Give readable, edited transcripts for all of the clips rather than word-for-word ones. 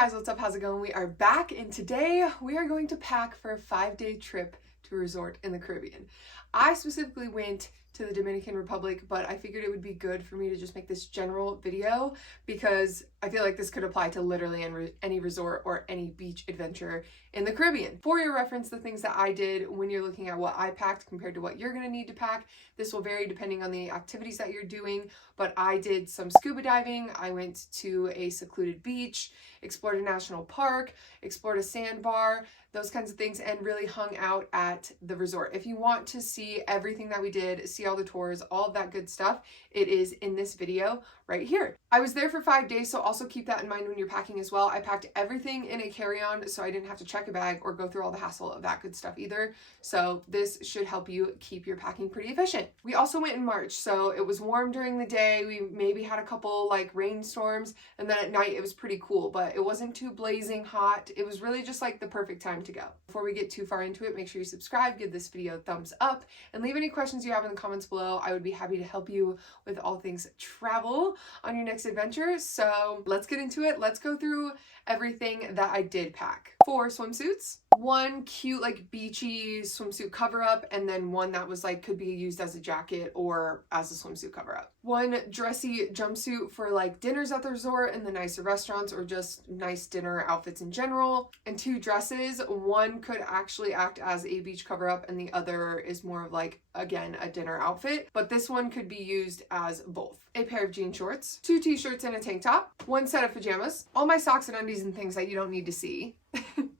guys, what's up? How's it going? We are back, and today we are going to pack for a 5-day trip to a resort in the Caribbean. I specifically went to the Dominican Republic, but I figured it would be good for me to just make this general video because I feel like this could apply to literally any resort or any beach adventure in the Caribbean. For your reference, the things that I did when you're looking at what I packed compared to what you're going to need to pack, this will vary depending on the activities that you're doing, but I did some scuba diving, I went to a secluded beach, explored a national park, explored a sandbar, those kinds of things, and really hung out at the resort. If you want to see everything that we did, see all the tours, all of that good stuff, it is in this video right here. I was there for 5 days, so also keep that in mind when you're packing as well. I packed everything in a carry-on, so I didn't have to check a bag or go through all the hassle of that good stuff either. So this should help you keep your packing pretty efficient. We also went in March, so it was warm during the day. We maybe had a couple like rainstorms, and then at night it was pretty cool, but it wasn't too blazing hot. It was really just like the perfect time to go. Before we get too far into it, make sure you subscribe, give this video a thumbs up, and leave any questions you have in the comments below. I would be happy to help you with all things travel on your next adventure. So let's get into it. Let's go through everything that I did pack. 4 swimsuits, one cute like beachy swimsuit cover up, and then one that was like could be used as a jacket or as a swimsuit cover up. One dressy jumpsuit for like dinners at the resort and the nicer restaurants or just nice dinner outfits in general, and 2 dresses. One could actually act as a beach cover up and the other is more of like, again, a dinner outfit, but this one could be used as both. A pair of jean shorts, 2 t-shirts and a tank top, 1 set of pajamas, all my socks and undies and things that you don't need to see.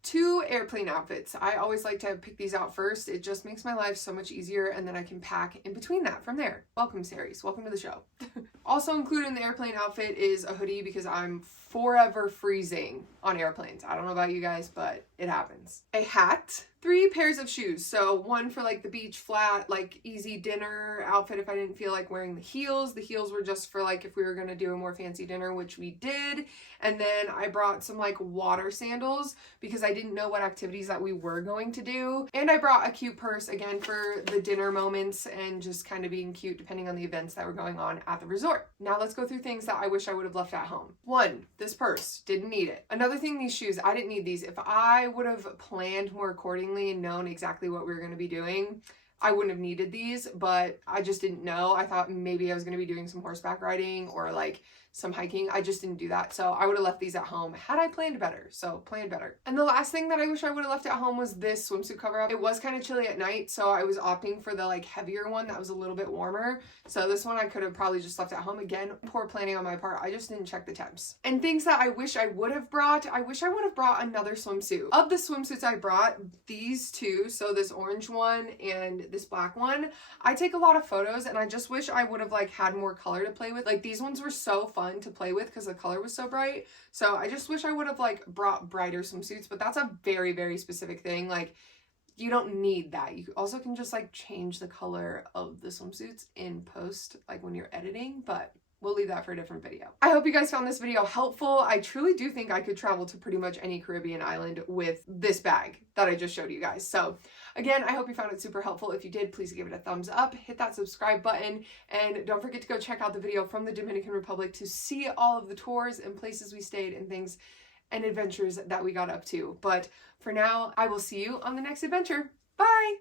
2 airplane outfits. I always like to pick these out first. It just makes my life so much easier, and then I can pack in between that from there. Welcome, Saries. Welcome to the show. Also included in the airplane outfit is a hoodie because I'm forever freezing on airplanes. I don't know about you guys, but it happens. A hat, 3 pairs of shoes. So one for like the beach flat, like easy dinner outfit if I didn't feel like wearing the heels. The heels were just for like if we were going to do a more fancy dinner, which we did. And then I brought some like water sandals because I didn't know what activities that we were going to do. And I brought a cute purse again for the dinner moments and just kind of being cute depending on the events that were going on at the resort. Now let's go through things that I wish I would have left at home. 1, this purse, didn't need it. Another thing, these shoes, I didn't need these. If I would have planned more accordingly and known exactly what we were going to be doing, I wouldn't have needed these, but I just didn't know. I thought maybe I was going to be doing some horseback riding or like some hiking. I just didn't do that. So I would have left these at home had I planned better. So planned better. And the last thing that I wish I would have left at home was this swimsuit cover up. It was kind of chilly at night, so I was opting for the like heavier one that was a little bit warmer. So this one I could have probably just left at home. Again, poor planning on my part. I just didn't check the temps. And things that I wish I would have brought, I wish I would have brought another swimsuit. Of the swimsuits I brought, these 2, so this orange one and this black one, I take a lot of photos and I just wish I would have like had more color to play with. Like these ones were so fun to play with because the color was so bright. So I just wish I would have like brought brighter swimsuits, but that's a very, very specific thing. Like you don't need that. You also can just like change the color of the swimsuits in post, like when you're editing, but we'll leave that for a different video. I hope you guys found this video helpful. I truly do think I could travel to pretty much any Caribbean island with this bag that I just showed you guys. So again, I hope you found it super helpful. If you did, please give it a thumbs up, hit that subscribe button, and don't forget to go check out the video from the Dominican Republic to see all of the tours and places we stayed and things and adventures that we got up to. But for now, I will see you on the next adventure. Bye!